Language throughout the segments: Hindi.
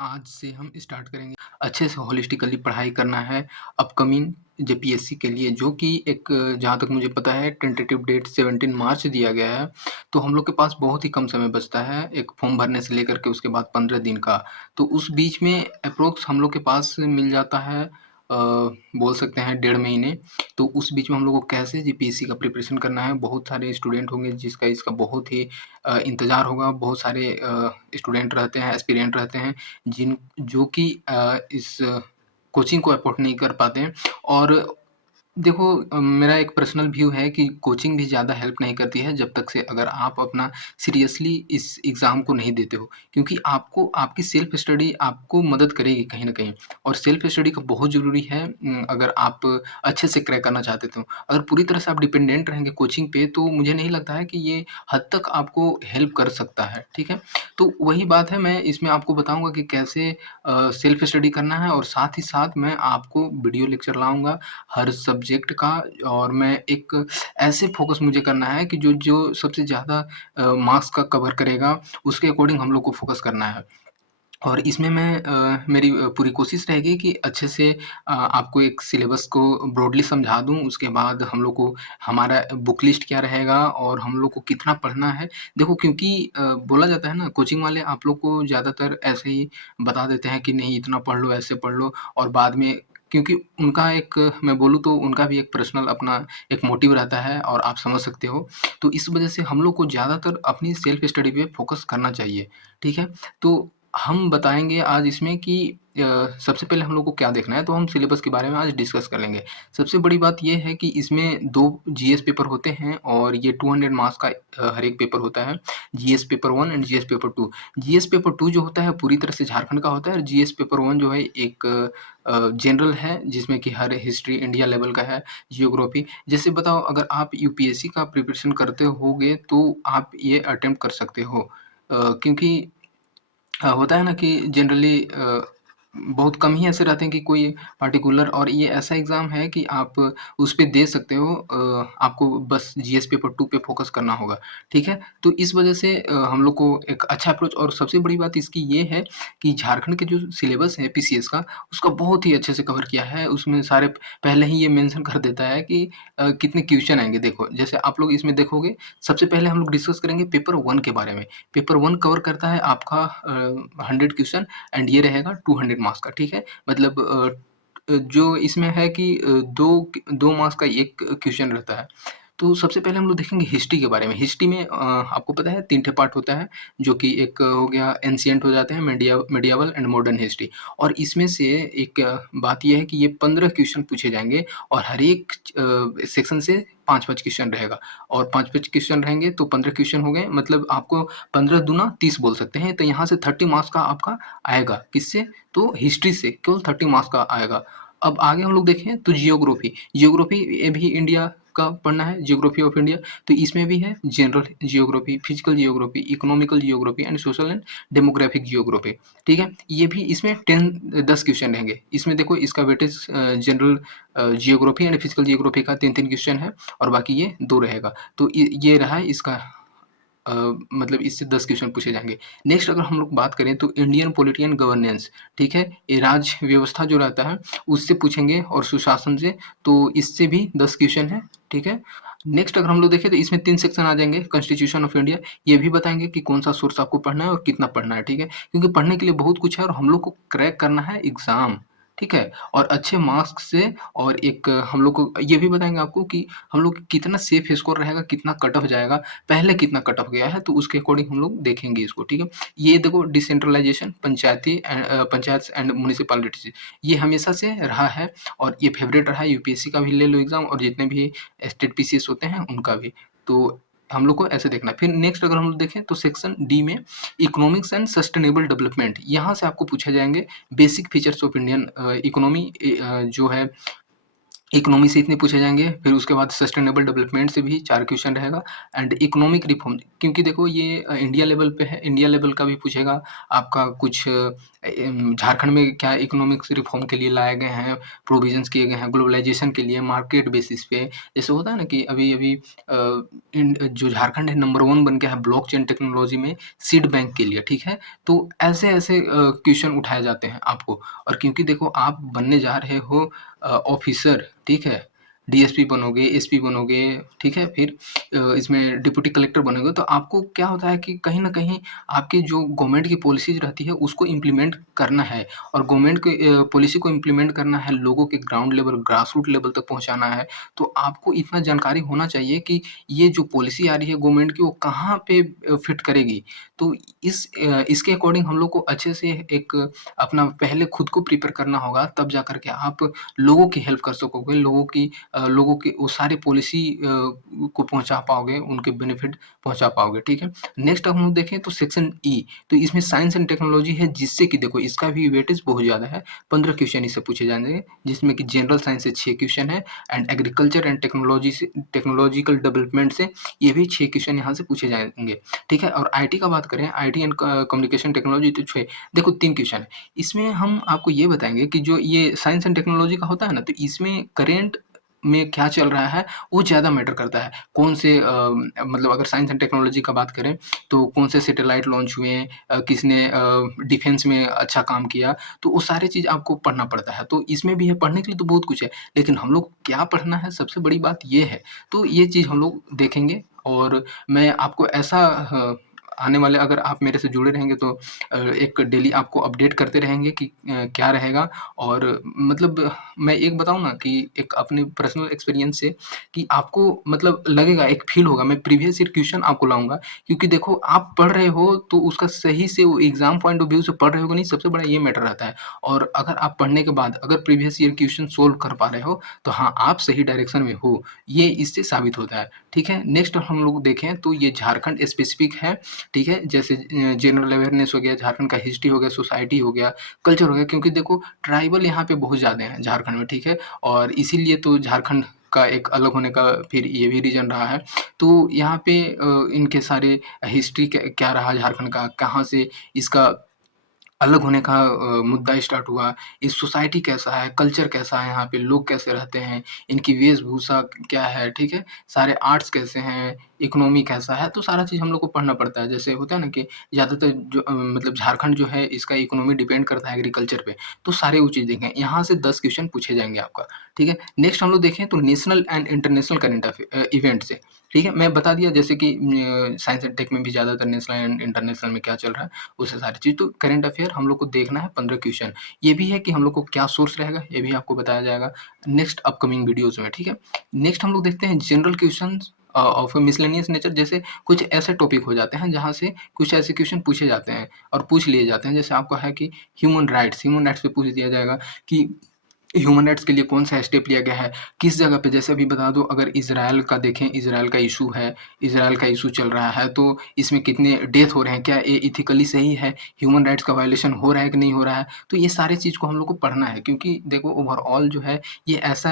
आज से हम स्टार्ट करेंगे अच्छे से होलिस्टिकली पढ़ाई करना है अपकमिंग जेपीएससी के लिए, जो कि एक जहाँ तक मुझे पता है टेंटेटिव डेट 17 मार्च दिया गया है। तो हम लोग के पास बहुत ही कम समय बचता है एक फॉर्म भरने से लेकर के उसके बाद 15 दिन का। तो उस बीच में अप्रोक्स हम लोग के पास मिल जाता है बोल सकते हैं 1.5 महीने। तो उस बीच में हम लोग को कैसे जीपीएससी का प्रिपरेशन करना है, बहुत सारे स्टूडेंट होंगे जिसका इसका बहुत ही इंतज़ार होगा। बहुत सारे स्टूडेंट रहते हैं, एस्पिरेंट रहते हैं जो कि इस कोचिंग को अफ़ोर्ड नहीं कर पाते हैं। और देखो मेरा एक पर्सनल व्यू है कि कोचिंग भी ज़्यादा हेल्प नहीं करती है जब तक से अगर आप अपना सीरियसली इस एग्ज़ाम को नहीं देते हो। क्योंकि आपको आपकी सेल्फ स्टडी आपको मदद करेगी कहीं न कहीं, और सेल्फ स्टडी का बहुत ज़रूरी है अगर आप अच्छे से क्रैक करना चाहते तो। अगर पूरी तरह से आप डिपेंडेंट रहेंगे कोचिंग पे तो मुझे नहीं लगता है कि ये हद तक आपको हेल्प कर सकता है, ठीक है? तो वही बात है, मैं इसमें आपको बताऊँगा कि कैसे सेल्फ स्टडी करना है, और साथ ही साथ मैं आपको वीडियो लेक्चर लाऊँगा हर सब्जेक्ट का। और मैं एक ऐसे फ़ोकस मुझे करना है कि जो जो सबसे ज़्यादा मार्क्स का कवर करेगा, उसके अकॉर्डिंग हम लोग को फ़ोकस करना है। और इसमें मैं मेरी पूरी कोशिश रहेगी कि अच्छे से आपको एक सिलेबस को ब्रॉडली समझा दूँ। उसके बाद हम लोग को हमारा बुक लिस्ट क्या रहेगा और हम लोग को कितना पढ़ना है। देखो क्योंकि बोला जाता है ना, कोचिंग वाले आप लोग को ज़्यादातर ऐसे ही बता देते हैं कि नहीं इतना पढ़ लो, ऐसे पढ़ लो, और बाद में क्योंकि उनका एक, मैं बोलूँ तो उनका भी एक पर्सनल अपना एक मोटिव रहता है, और आप समझ सकते हो। तो इस वज़ह से हम लोग को ज़्यादातर अपनी सेल्फ स्टडी पे फ़ोकस करना चाहिए, ठीक है? तो हम बताएँगे आज इसमें कि सबसे पहले हम लोग को क्या देखना है, तो हम सिलेबस के बारे में आज डिस्कस कर लेंगे। सबसे बड़ी बात ये है कि इसमें 2 जीएस पेपर होते हैं, और ये 200 मार्क्स का हर एक पेपर होता है। GS paper 1 and GS paper 2। GS paper 2 जो होता है पूरी तरह से झारखंड का होता है, और जीएस पेपर 1 जो है एक जनरल है जिसमें कि हर हिस्ट्री इंडिया लेवल का है, जियोग्राफी। जैसे बताओ अगर आप यूपीएससी का प्रिपरेशन करते होगे तो आप ये अटेम्प्ट कर सकते हो। क्योंकि होता है ना कि जनरली बहुत कम ही ऐसे रहते हैं कि कोई पार्टिकुलर, और ये ऐसा एग्ज़ाम है कि आप उस पे दे सकते हो। आपको बस जीएस पेपर 2 पे फ़ोकस करना होगा, ठीक है? तो इस वजह से हम लोग को एक अच्छा अप्रोच, और सबसे बड़ी बात इसकी ये है कि झारखंड के जो सिलेबस है पीसीएस का, उसका बहुत ही अच्छे से कवर किया है। उसमें सारे पहले ही ये मेंशन कर देता है कि कितने क्वेश्चन आएँगे। देखो, जैसे आप लोग इसमें देखोगे, सबसे पहले हम लोग डिस्कस करेंगे पेपर 1 के बारे में। पेपर 1 कवर करता है आपका 100 क्वेश्चन, एंड ये रहेगा 200 मार्क्स का, ठीक है? मतलब जो इसमें है कि 2 मार्क्स का 1 क्वेश्चन रहता है। तो सबसे पहले हम लोग देखेंगे हिस्ट्री के बारे में। हिस्ट्री में आपको पता है 3 ठे पार्ट होता है, जो कि एक हो गया एंशिएंट हो जाते हैं, मेडिएवल एंड मॉडर्न हिस्ट्री। और इसमें से एक बात ये है कि ये 15 क्वेश्चन पूछे जाएँगे, और हर एक सेक्शन से 5-5 क्वेश्चन रहेगा, और 5-5 क्वेश्चन रहेंगे तो 15 क्वेश्चन हो गए, मतलब आपको 15 दूना 30 बोल सकते हैं। तो यहाँ से 30 मार्क्स का आपका आएगा, किससे? तो हिस्ट्री से केवल 30 मार्क्स का आएगा। अब आगे हम लोग देखें तो जियोग्राफी। जियोग्राफी ये भी इंडिया का पढ़ना है, जियोग्राफी ऑफ इंडिया। तो इसमें भी है general geography, physical geography, economical geography and social and demographic geography, ठीक है? ये भी इसमें 10 क्वेश्चन रहेंगे। इसमें देखो इसका weightage general geography and physical geography का 3-3 क्वेश्चन है, और बाकी ये 2 रहेगा। तो ये रहा इसका अ, मतलब इससे 10 क्वेश्चन पूछे जाएँगे। नेक्स्ट अगर हम लोग बात करें तो इंडियन पॉलिटी एंड गवर्नेंस, ठीक है? ये राज्य व्यवस्था जो रहता है उससे पूछेंगे, और सुशासन से, तो इससे भी 10 क्वेश्चन है, ठीक है? नेक्स्ट अगर हम लोग देखें तो इसमें 3 सेक्शन आ जाएँगे, कॉन्स्टिट्यूशन ऑफ इंडिया। ये भी बताएँगे कि कौन-सा सोर्स आपको पढ़ना है और कितना पढ़ना है, ठीक है? क्योंकि पढ़ने के लिए बहुत कुछ है, और हम लोग को क्रैक करना है एग्ज़ाम, ठीक है? और अच्छे मार्क्स से, और एक हम लोग को ये भी बताएँगे आपको कि हम लोग कितना सेफ स्कोर रहेगा, कितना कट ऑफ जाएगा, पहले कितना कट ऑफ गया है, तो उसके अकॉर्डिंग हम लोग देखेंगे इसको, ठीक है? ये देखो डिसेंट्रलाइज़ेशन, पंचायत एंड म्युनिसिपैलिटीज़, ये हमेशा से रहा है, और ये फ़ेवरेट रहा है। यूपीएससी का भी ले लो एग्ज़ाम, और जितने भी स्टेट पीसीएस होते हैं उनका भी। तो हम लोग को ऐसे देखना है। फिर नेक्स्ट अगर हम लोग देखें तो सेक्शन डी में इकोनॉमिक्स एंड सस्टेनेबल डेवलपमेंट, यहाँ से आपको पूछे जाएँगे basic features of Indian economy, जो है इकोनॉमी से इतने पूछे जाएँगे, फिर उसके बाद सस्टेनेबल डेवलपमेंट से भी 4 क्वेश्चन रहेगा एंड इकोनॉमिक रिफॉर्म क्योंकि देखो ये इंडिया लेवल पे है, इंडिया लेवल का भी पूछेगा, आपका कुछ झारखंड में क्या इकोनॉमिक्स रिफॉर्म के लिए लाए गए हैं, प्रोविज़न्स किए गए हैं, ग्लोबलाइज़ेशन के लिए मार्केट बेसिस पे। जैसे होता है ना कि अभी-अभी जो झारखंड है नंबर 1 बन गया है ब्लॉकचेन टेक्नोलॉजी में सीड बैंक के लिए, ठीक है? तो ऐसे-ऐसे क्वेश्चन उठाए जाते हैं आपको और क्योंकि देखो आप बनने जा रहे हो ऑफ़िसर, ठीक है? डीएसपी बनोगे, एसपी बनोगे, ठीक है? फिर इसमें डिप्टी कलेक्टर बनोगे, तो आपको क्या होता है कि कहीं न कहीं आपकी जो गवर्नमेंट की पॉलिसीज़ रहती है, उसको इम्प्लीमेंट करना है और गवर्नमेंट की पॉलिसी को इम्प्लीमेंट करना है, लोगों के ground level, grass root level तक पहुँचाना है। तो आपको इतना जानकारी होना चाहिए कि ये जो पॉलिसी आ रही है गवर्नमेंट की, वो कहाँ पे फिट करेगी। तो इसके अकॉर्डिंग हम लोग को अच्छे से एक अपना पहले खुद को प्रिपेयर करना होगा, तब जाकर के आप लोगों की हेल्प कर सकोगे, लोगों की वो सारी पॉलिसी को पहुँचा पाओगे, उनके बेनिफिट पहुँचा पाओगे, ठीक है? नेक्स्ट अब हम लोग देखें तो सेक्शन ई, तो इसमें साइंस एंड टेक्नोलॉजी है जिससे कि देखो इसका भी वेटेज बहुत ज़्यादा है, 15 क्वेश्चन इससे पूछे जाएँगे, जिसमें कि जनरल साइंस से 6 क्वेश्चन है एंड एग्रीकल्चर एंड टेक्नोलॉजी से टेक्नोलॉजिकल डेवलपमेंट से ये भी 6 क्वेश्चन यहाँ से पूछे जाएँगे, ठीक है? और आईटी का बात करें, आईटी एंड कम्युनिकेशन टेक्नोलॉजी तो 6 देखो 3 क्वेश्चन है। इसमें हम आपको ये बताएँगे कि जो ये साइंस एंड टेक्नोलॉजी का होता है ना, तो इसमें करंट में क्या चल रहा है, वो ज़्यादा मैटर करता है। कौन से मतलब अगर साइंस एंड टेक्नोलॉजी का बात करें, तो कौन से सैटेलाइट लॉन्च हुए, किसने डिफेंस में अच्छा काम किया, तो वो सारी चीज़ आपको पढ़ना पड़ता है। तो इसमें भी है, पढ़ने के लिए तो बहुत कुछ है, लेकिन हम लोग क्या पढ़ना है, सबसे बड़ी बात ये है। तो ये चीज़ हम लोग देखेंगे और मैं आपको ऐसा आने वाले अगर आप मेरे से जुड़े रहेंगे तो एक डेली आपको अपडेट करते रहेंगे कि क्या रहेगा और मतलब मैं एक बताऊँ ना कि एक अपने पर्सनल एक्सपीरियंस से कि आपको मतलब लगेगा, एक फ़ील होगा, मैं प्रीवियस ईयर क्वेश्चन आपको लाऊँगा क्योंकि देखो आप पढ़ रहे हो तो उसका सही से वो एग्ज़ाम पॉइंट ऑफ व्यू से पढ़ रहे हो कि नहीं, सबसे बड़ा ये मैटर रहता है और अगर आप पढ़ने के बाद अगर प्रीवियस ईयर क्वेश्चन सोल्व कर पा रहे हो, तो हाँ, आप सही डायरेक्शन में हो, ये इससे साबित होता है, ठीक है? नेक्स्ट हम लोग देखें तो ये झारखंड स्पेसिफ़िक है, ठीक है? जैसे जनरल अवेयरनेस हो गया, झारखंड का हिस्ट्री हो गया, सोसाइटी हो गया, कल्चर हो गया क्योंकि देखो ट्राइबल यहाँ पे बहुत ज़्यादा हैं झारखंड में, ठीक है? और इसीलिए तो झारखंड का एक अलग होने का फिर ये भी रीज़न रहा है। तो यहाँ पे इनके सारे हिस्ट्री क्या क्या रहा झारखंड का, कहाँ से इसका अलग होने का मुद्दा स्टार्ट हुआ, इस सोसाइटी कैसा है, कल्चर कैसा है यहाँ पे, लोग कैसे रहते हैं, इनकी वेशभूषा क्या है, ठीक है? सारे आर्ट्स कैसे हैं, इकोनॉमी कैसा है, तो सारा चीज़ हम लोग को पढ़ना पड़ता है। जैसे होता है ना कि ज़्यादातर जो मतलब झारखंड जो है इसका इकोनॉमी डिपेंड करता है एग्रीकल्चर पे, तो सारे वो चीज़ देखें। यहाँ से 10 क्वेश्चन पूछे जाएँगे आपका, ठीक है? नेक्स्ट हम लोग देखें तो नेशनल एंड इंटरनेशनल इवेंट से, ठीक है? मैं बता दिया जैसे कि साइंस एंड टेक में भी ज़्यादातर नेशनल एंड इंटरनेशनल में क्या चल रहा है, उससे सारी चीज़ तो करंट अफेयर हम लोग को देखना है 15 क्वेश्चन। ये भी है कि हम लोग को क्या सोर्स रहेगा, ये भी आपको बताया जाएगा नेक्स्ट अपकमिंग वीडियोज़ में, ठीक है? नेक्स्ट हम लोग देखते हैं general questions of miscellaneous nature जैसे कुछ ऐसे टॉपिक हो जाते हैं जहाँ से कुछ ऐसे क्वेश्चन पूछे जाते हैं और पूछ लिए जाते हैं। जैसे आपका है कि ह्यूमन राइट्स पे पूछ दिया जाएगा कि ह्यूमन राइट्स के लिए कौन-सा स्टेप लिया गया है, किस जगह पे जैसे अभी बता दूँ अगर इज़राइल का देखें, इज़राइल का इश्यू है, इज़राइल का इश्यू चल रहा है, तो इसमें कितने डेथ हो रहे हैं, क्या ये एथिकली सही है, ह्यूमन राइट्स का वायलेशन हो रहा है कि नहीं हो रहा है? तो ये सारी चीज़ को हम लोग को पढ़ना है क्योंकि देखो ओवरऑल जो है ये ऐसा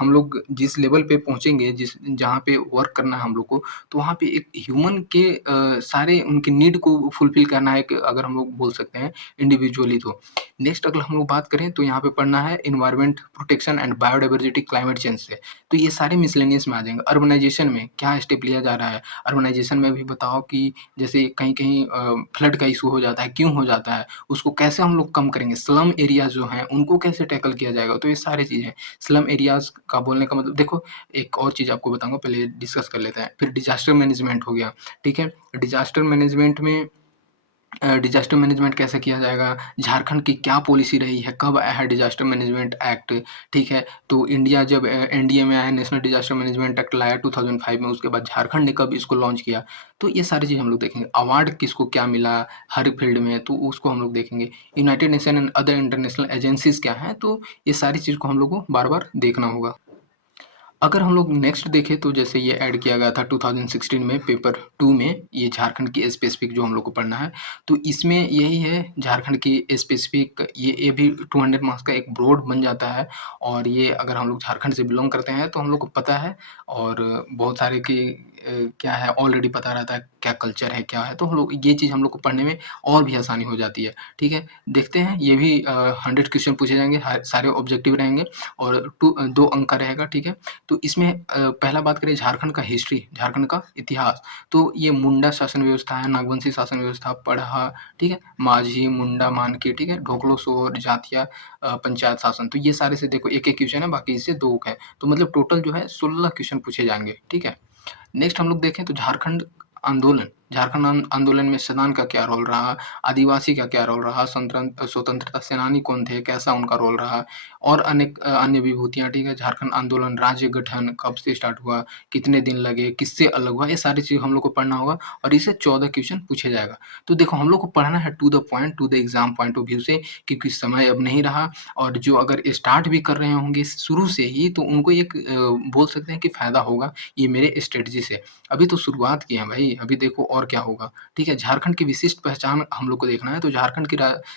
हम लोग जिस लेवल पे पहुँचेंगे, जहाँ पे वर्क करना है हम लोग को, तो वहाँ पे एक ह्यूमन के सारे उनकी नीड को फुलफ़िल करना है, एक अगर हम लोग बोल सकते हैं इंडिविजुअली तो। नेक्स्ट अगर हम लोग बात करें तो यहाँ पे पढ़ना है environment protection and biodiversity climate change से। तो ये सारे मिसलेनियस में आ जाएँगे। अर्बनाइज़ेशन में क्या स्टेप लिया जा रहा है? अर्बनाइज़ेशन में भी बताओ कि जैसे कहीं-कहीं फ्लड का इश्यू हो जाता है, क्यों हो जाता है? उसको कैसे हम लोग कम करेंगे? स्लम एरियाज़ जो हैं, उनको कैसे टैकल किया जाएगा? तो ये सारी चीज़ें। स्लम एरियाज़ का बोलने का मतलब देखो, एक और चीज़ आपको बताऊँगा, पहले डिस्कस कर लेते हैं। फिर डिज़ास्टर मैनेजमेंट हो गया, ठीक है? डिज़ास्टर मैनेजमेंट में डिज़ास्टर मैनेजमेंट कैसे किया जाएगा? झारखंड की क्या पॉलिसी रही है? कब आया है डिज़ास्टर मैनेजमेंट एक्ट? ठीक है? तो इंडिया जब एनडीए में आया, नेशनल डिज़ास्टर मैनेजमेंट एक्ट लाया 2005 में, उसके बाद झारखंड ने कब इसको लॉन्च किया? तो ये सारी चीज़ हम लोग देखेंगे। अवार्ड किसको क्या मिला हर फील्ड में, तो उसको हम लोग देखेंगे। United nation and other international agencies क्या हैं? तो ये सारी चीज़ को हम लोग को बार-बार देखना होगा। अगर हम लोग नेक्स्ट देखें तो जैसे ये ऐड किया गया था 2016 में पेपर 2 में, ये झारखंड की स्पेसिफिक जो हम लोग को पढ़ना है, तो इसमें यही है झारखंड की स्पेसिफिक ये भी 200 मार्क्स का एक ब्रॉड बन जाता है और ये अगर हम लोग झारखंड से बिलॉन्ग करते हैं तो हम लोग को पता है और बहुत सारे की क्या है ऑलरेडी पता रहता है, क्या कल्चर है, क्या है, तो हम लोग ये चीज़ हम लोग को पढ़ने में और भी आसानी हो जाती है, ठीक है? देखते हैं ये भी 100 क्वेश्चन पूछे जाएँगे, सारे ऑब्जेक्टिव रहेंगे और 2 अंक का रहेगा, ठीक है? तो इसमें पहला बात करें झारखंड का हिस्ट्री, झारखंड का इतिहास, तो ये मुंडा शासन व्यवस्था है, नागवंशी शासन व्यवस्था, पढ़ा, ठीक है? माझी, मुंडा, मानके, ठीक है? ढोकलो, सोर, जातिया, पंचायत शासन, तो ये सारे से देखो एक-एक क्वेश्चन है, बाकी इससे 2 है, तो मतलब टोटल जो है 16 क्वेश्चन पूछे जाएँगे, ठीक है? नेक्स्ट हम लोग देखें तो झारखंड आंदोलन में सदान का क्या रोल रहा, आदिवासी का क्या रोल रहा, स्वतंत्रता सेनानी कौन थे, कैसा उनका रोल रहा और अनेक अन्य विभूतियाँ, ठीक है? झारखंड आंदोलन, राज्य गठन कब से स्टार्ट हुआ, कितने दिन लगे, किससे अलग हुआ, ये सारी चीज़ हम लोग को पढ़ना होगा और इससे 14 क्वेश्चन पूछे जाएगा। तो देखो हम लोग को पढ़ना है to the point, to the exam point of view से क्योंकि समय अब नहीं रहा और जो अगर स्टार्ट भी कर रहे होंगे शुरू से ही तो उनको एक बोल सकते हैं कि फ़ायदा होगा, ये मेरे स्ट्रेटजी से। अभी तो शुरुआत किए हैं भाई, अभी देखो और क्या होगा, ठीक है? झारखंड की विशिष्ट पहचान हम लोग को देखना है, तो झारखंड की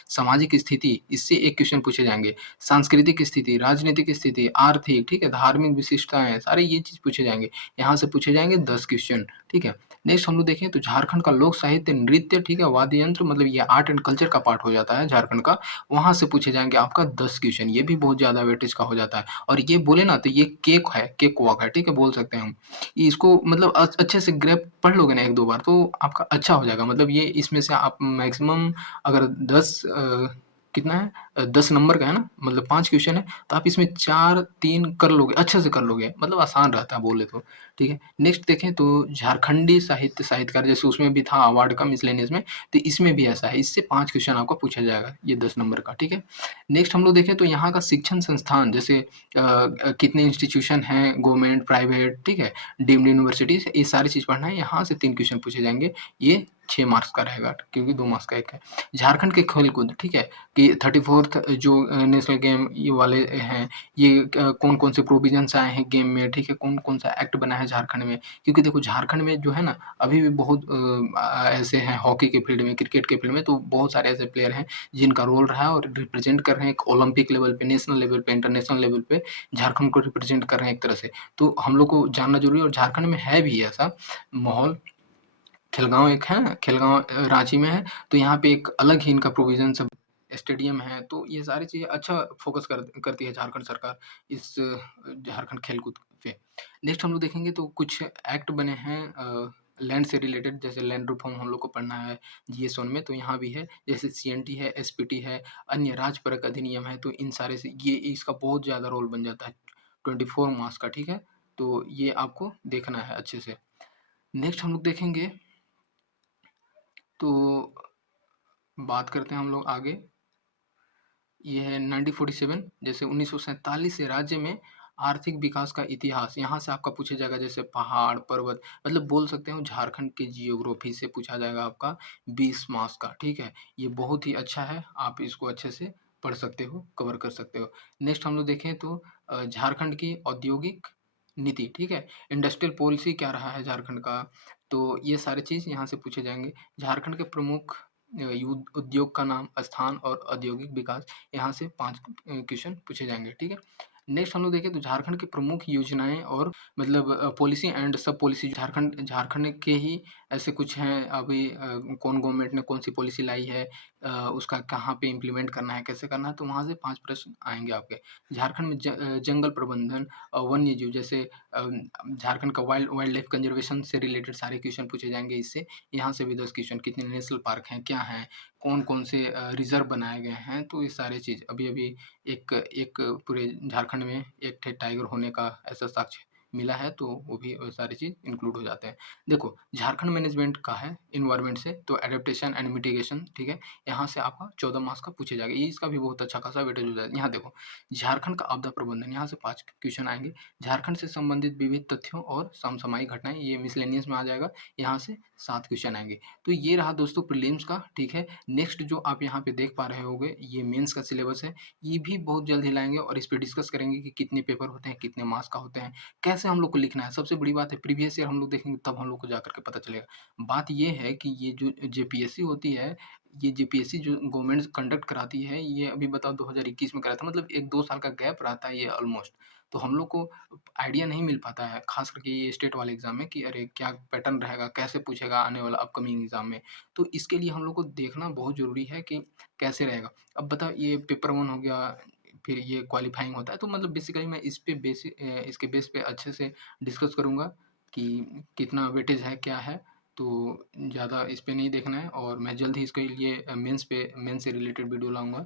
सामाजिक स्थिति, इससे एक क्वेश्चन पूछे जाएँगे। सांस्कृतिक स्थिति, राजनीतिक स्थिति, आर्थिक, ठीक है? धार्मिक विशिष्टताएँ, सारे ये चीज़ पूछे जाएँगे। यहाँ से पूछे जाएँगे 10 क्वेश्चन, ठीक है? नेक्स्ट हम लोग देखें तो झारखंड का लोक साहित्य, नृत्य, ठीक है? वाद्य यंत्र मतलब ये आर्ट एंड कल्चर का पार्ट हो जाता है झारखंड का, वहाँ से पूछे जाएँगे आपका 10 क्वेश्चन, ये भी बहुत ज़्यादा वेटेज का हो जाता है और ये बोले ना तो ये केक है, केक वॉक है, ठीक है? बोल सकते हैं हम। इसको मतलब अच्छे से ग्रैब पढ़ लोगे ना 1-2 बार तो आपका अच्छा हो जाएगा। मतलब ये इसमें से आप मैक्सिमम अगर 10 कितना है 10 नंबर का है ना, मतलब 5 क्वेश्चन है, तो आप इसमें 4-3 कर लोगे, अच्छे से कर लोगे, मतलब आसान रहता है बोले तो, ठीक है। नेक्स्ट देखें तो झारखंडी साहित्य साहित्यकार जैसे उसमें भी था अवार्ड का मिसलेनियस में, तो इसमें भी ऐसा है, इससे 5 क्वेश्चन आपका पूछा जाएगा, ये 10 नंबर का, ठीक है। नेक्स्ट हम लोग देखें तो यहाँ का शिक्षण संस्थान जैसे कितने इंस्टीट्यूशन हैं, गवर्नमेंट, प्राइवेट, ठीक है, डीम्ड यूनिवर्सिटीज़, ये सारी चीज़ पढ़ना है, यहाँ से 3 क्वेश्चन पूछे जाएँगे, ये 6 मार्क्स का रहेगा क्योंकि 2 मार्क्स का 1 है। झारखंड के खेल-कूद, ठीक है, कि 34th जो नेशनल गेम ये वाले हैं, ये कौन-कौन से प्रोविज़न्स आए हैं गेम में, ठीक है, कौन-कौन सा एक्ट बना है झारखंड में। क्योंकि देखो झारखंड में जो है ना, अभी भी बहुत ऐसे हैं हॉकी के फील्ड में, क्रिकेट के फील्ड में, तो बहुत सारे ऐसे प्लेयर हैं, जिनका रोल रहा है और रिप्रेज़ेंट कर रहे हैं एक ओलंपिक लेवल पे, नेशनल लेवल पे, इंटरनेशनल लेवल पे, झारखंड को रिप्रेज़ेंट कर रहे हैं एक तरह से। तो हम लोग को जानना ज़रूरी है और झारखंड में है भी ऐसा माहौल। खिलगाँव एक है ना, खिलगाँव रांची में है, तो यहाँ पे एक अलग ही इनका प्रोविज़न सब स्टेडियम है, तो ये सारी चीज़ें अच्छा फ़ोकस करती है झारखंड सरकार इस झारखंड खेल-कूद पे। नेक्स्ट हम लोग देखेंगे तो कुछ एक्ट बने हैं लैंड से रिलेटेड जैसे लैंड रिफ़ॉर्म हम लोग को पढ़ना है जीएस 1 में, तो यहाँ भी है, जैसे सीएनटी है, एसपीटी है, अन्य राजपरक अधिनियम है, तो इन सारे से ये इसका बहुत ज़्यादा रोल बन जाता है, 24 मार्क्स का, ठीक है? तो ये आपको देखना है अच्छे से। नेक्स्ट हम लोग देखेंगे तो बात करते हैं हम लोग आगे, ये है 1947 जैसे 1947 से राज्य में आर्थिक विकास का इतिहास, यहाँ से आपका पूछा जाएगा जैसे पहाड़, पर्वत, मतलब बोल सकते हो झारखंड की जियोग्राफी से पूछा जाएगा आपका 20 मार्क्स का, ठीक है? ये बहुत ही अच्छा है, आप इसको अच्छे से पढ़ सकते हो, कवर कर सकते हो। नेक्स्ट हम लोग देखें तो झारखंड की औद्योगिक नीति, ठीक है? इंडस्ट्रियल पॉलिसी क्या रहा है झारखंड का, तो ये सारी चीज़ यहाँ से पूछे जाएँगे। झारखंड के प्रमुख युद्ध उद्योग का नाम, स्थान और औद्योगिक विकास, यहाँ से 5 क्वेश्चन पूछे जाएँगे, ठीक है? नेक्स्ट हम लोग देखें तो झारखंड की प्रमुख योजनाएँ और मतलब पॉलिसी एंड सब पॉलिसी झारखंड झारखंड के ही ऐसे कुछ हैं अभी कौन गवर्नमेंट ने कौन-सी पॉलिसी लाई है उसका कहाँ पे इम्प्लीमेंट करना है, कैसे करना है, तो वहाँ से 5 प्रश्न आएँगे आपके। झारखंड में जंगल प्रबंधन वन्य जीव जैसे झारखंड का वाइल्ड लाइफ कंज़र्वेशन से रिलेटेड सारे क्वेश्चन पूछे जाएँगे इससे। यहाँ से भी 10 क्वेश्चन कितने नेशनल पार्क हैं, क्या हैं, कौन-कौन से रिज़र्व बनाए गए हैं, तो ये सारी चीज़। अभी-अभी एक एक पूरे झारखंड में एक ठे टाइगर होने का ऐसा साक्ष्य मिला है तो वो भी सारी चीज़ इंक्लूड हो जाते हैं। देखो, झारखंड मैनेजमेंट का है एनवायरनमेंट से, तो एडेप्टेशन एंड मिटिगेशन, ठीक है? यहाँ से आपका 14 मार्क्स का पूछा जाएगा। ये इसका भी बहुत अच्छा खासा वेटेज हो जाएगा। यहाँ देखो, झारखंड का आपदा प्रबंधन, यहाँ से 5 क्वेश्चन आएँगे। झारखंड से संबंधित विविध तथ्यों और समसामयिक घटनाएँ, ये मिसलेनियस में आ जाएगा। यहाँ से 7 क्वेश्चन आएँगे। तो ये रहा दोस्तों प्रीलिम्स का, ठीक है? नेक्स्ट जो आप यहाँ पे देख पा रहे होंगे, ये मेंस का सिलेबस है। ये भी बहुत जल्द ही लाएँगे और इस पे डिस्कस करेंगे कि कितने पेपर होते हैं, कितने मार्क्स का होते हैं, कैसे हम लोग को लिखना है। सबसे बड़ी बात है प्रीवियस ईयर हम लोग देखेंगे तब हम लोग को जाकर के पता चलेगा। बात ये है कि ये जो जेपीएससी होती है, ये जेपीएससी जो गवर्नमेंट कंडक्ट कराती है, ये अभी बताओ 2021 में कराया था, मतलब 1-2 साल का गैप रहता है ये ऑलमोस्ट। तो हम लोग को आइडिया नहीं मिल पाता है, ख़ास करके ये स्टेट वाले एग्ज़ाम में, कि अरे क्या पैटर्न रहेगा, कैसे पूछेगा आने वाला अपकमिंग एग्ज़ाम में। तो इसके लिए हम लोग को देखना बहुत ज़रूरी है कि कैसे रहेगा। अब बताओ ये पेपर 1 हो गया, फिर ये क्वालीफाइंग होता है, तो मतलब बेसिकली मैं इस पे इसके बेस पे अच्छे से डिस्कस करूँगा कि कितना वेटेज है, क्या है। तो ज़्यादा इस पे नहीं देखना है और मैं जल्द ही इसके लिए मेंस से रिलेटेड वीडियो लाऊँगा।